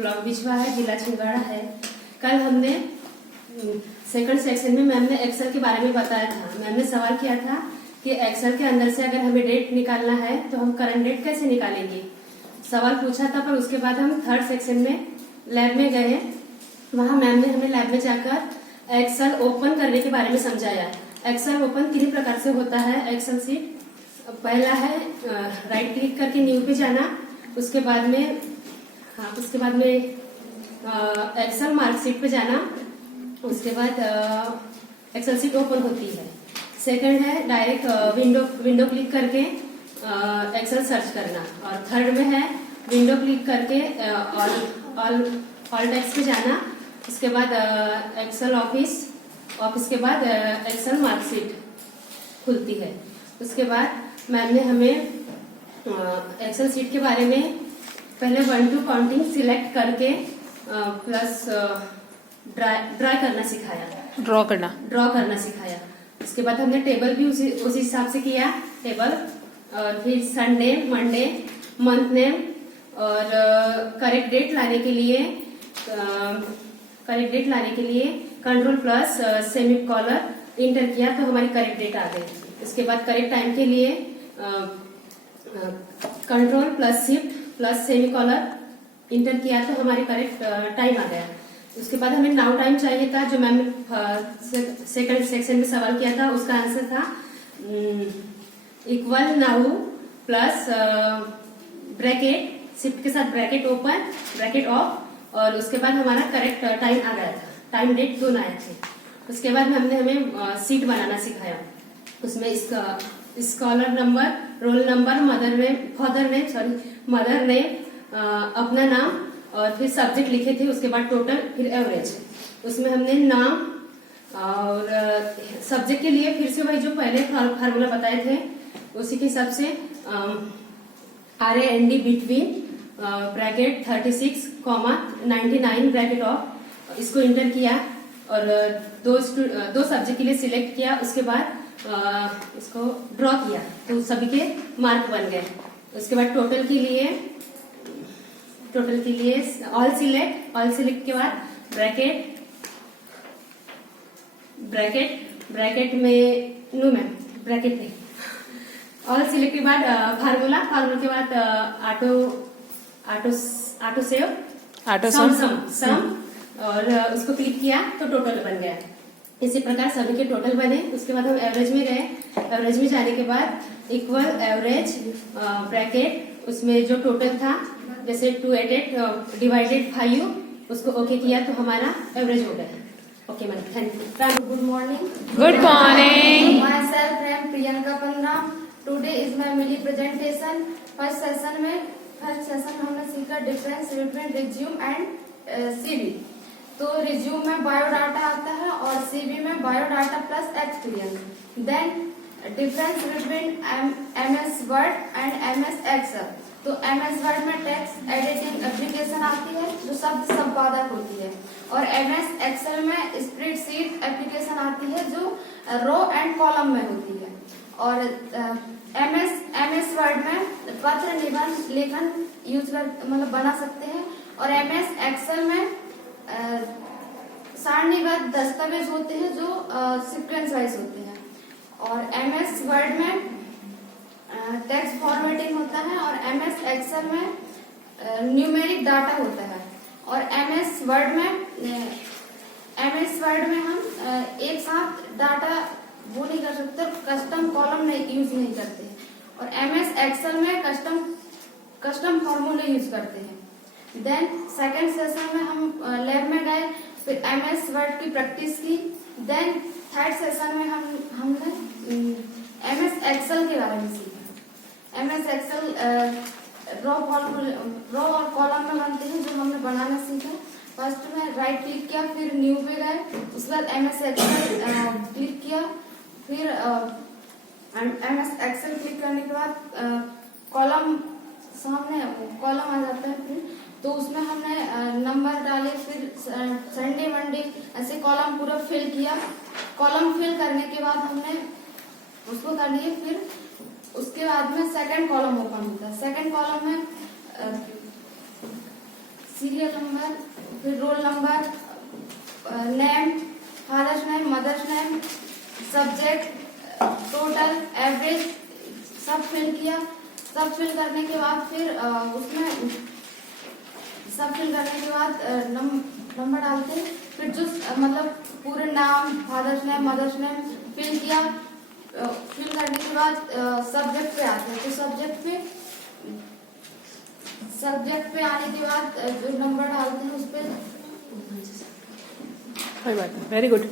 Block बिछवा है, जिला छिंदवाड़ा है। कल हमने सेकंड सेक्शन में मैम ने एक्सेल के बारे में बताया था। मैम ने सवाल किया था कि एक्सेल के अंदर से अगर हमें डेट निकालना है तो हम करंट डेट कैसे निकालेंगे, सवाल पूछा था। पर उसके बाद हम थर्ड सेक्शन में लैब में गए। वहां मैम ने हमें लैब में जाकर एक्सेल ओपन करने के बारे में समझाया। एक्सेल ओपन 3 प्रकार से होता है एक्सेल शीट। पहला है राइट क्लिक करके न्यू पे जाना, उसके बाद में एक्सेल मार्कशीट पे जाना, उसके बाद एक्सेल शीट ओपन होती है। सेकंड है डायरेक्ट विंडो क्लिक करके एक्सेल सर्च करना, और थर्ड में है विंडो क्लिक करके ऑल टेक्स्ट पे जाना, उसके बाद एक्सेल ऑफिस के बाद एक्सेल मार्कशीट खुलती है। उसके बाद मैम ने हमें एक्सेल शीट के बारे में पहले 1 to काउंटिंग सिलेक्ट करके प्लस ड्रा करना सिखाया, ड्रॉ करना सिखाया। उसके बाद हमने टेबल भी उसी हिसाब से किया, टेबल, और फिर संडे, मंडे, मंथ नेम और करेक्ट डेट लाने के लिए control plus semicolon enter किया तो हमारी करेक्ट डेट आ गई। उसके बाद करेक्ट टाइम के लिए control plus shift plus semicolon enter किया तो हमारी करेक्ट टाइम आ गया। उसके बाद हमें नाउ टाइम चाहिए था, जो मैम ने सेकंड सेक्शन में सवाल किया था। उसका आंसर था equal now plus bracket, shift के साथ ब्रैकेट ओपन ब्रैकेट ऑफ, और उसके बाद हमारा करेक्ट टाइम आ गया था। टाइम डेट दोनों आए थे। उसके बाद हमने हमें शीट बनाना सिखाया। उसमें इसका scholar number, roll number, mother name, अपना नाम और फिर सब्जेक्ट लिखे थे। उसके बाद टोटल, फिर एवरेज। उसमें हमने नाम और सब्जेक्ट के लिए फिर से वही जो पहले फार्मूला बताए थे उसी के हिसाब से RAND between bracket 36, 99 bracket of, इसको इंटर किया और दो सब्जेक्ट के लिए सिलेक्ट किया। उसके बाद इसको ड्रॉ किया तो सभी के मार्क बन गए। उसके बाद टोटल के लिए ऑल सिलेक्ट के बाद ब्रैकेट में नो मैम ब्रैकेट नहीं, ऑल सिलेक्ट के बाद फार्मूला के बाद ऑटो सम और उसको क्लिक किया तो टोटल बन गया। इसी प्रकार सभी के टोटल बने। उसके बाद हम एवरेज में गए। एवरेज में जाने के बाद इक्वल एवरेज ब्रैकेट, उसमें जो टोटल था जैसे 288 डिवाइडेड 5, उसको ओके किया तो हमारा एवरेज हो गया। Okay ma'am, thank you. Good morning. Myself I am Priyanka Panna. Today is my mini presentation. First session में हमने सीखा difference between resume and CV. तो रिज्यूम में बायोडाटा आता है और सीवी में biodata plus experience. Then difference between MS Word and MS Excel. तो MS वर्ड में टेक्स्ट एडिटिंग एप्लीकेशन आती है जो शब्द संपादक होती है, और MS एक्सेल में स्प्रेडशीट एप्लीकेशन आती है जो रो एंड कॉलम में होती है। और MS वर्ड में पत्र निबंध लेखन बना सकते हैं, और MS एक्सेल में सारणीबद्ध दस्तावेज होते हैं जो सीक्वेंस वाइज होते हैं। और MS वर्ड में टेक्स्ट फॉर्मेटिंग होता है, और MS एक्सेल में न्यूमेरिक डाटा होता है। और MS वर्ड में हम एक साथ डाटा वो नहीं कर सकते, कस्टम कॉलम यूज नहीं करते हैं। और MS एक्सेल में कस्टम फॉर्मूले यूज करते हैं। देन सेकेंड सेशन में हम लैब में गए, फिर MS वर्ड की प्रैक्टिस की। देन थर्ड सेशन में हमने MS एक्सेल के बारे में सीखा। MS एक्सेल रो और कॉलम में बनते हैं जो हमने बनाना सीखा। फर्स्ट में राइट क्लिक किया, फिर न्यू पे गए, उसके बाद MS एक्सेल क्लिक किया, फिर MS एक्सेल क्लिक करने के बाद कॉलम सामने कॉलम आ जाता है। फिर तो उसमें हमने नंबर डाले, फिर संडे मंडे ऐसे कॉलम पूरा फिल किया। कॉलम फिल करने के बाद हमने उसको कर लिए। फिर उसके बाद में सेकंड कॉलम ओपन होता है। सेकंड कॉलम में सीरियल नंबर, फिर roll number, name, father's name, mother's name, subject, total, average, सब फिल किया। सब फिल करने के बाद फिर उसमें सब फिल करने के बाद नंबर डालते हैं। फिर जो मतलब पूरे नाम, father's name, mother's name fill किया। फिल करने के बाद सब्जेक्ट पे आते हैं। तो सब्जेक्ट पे आने के बाद जो नंबर डालते हैं उस पर कोई बात नहीं, वेरी गुड।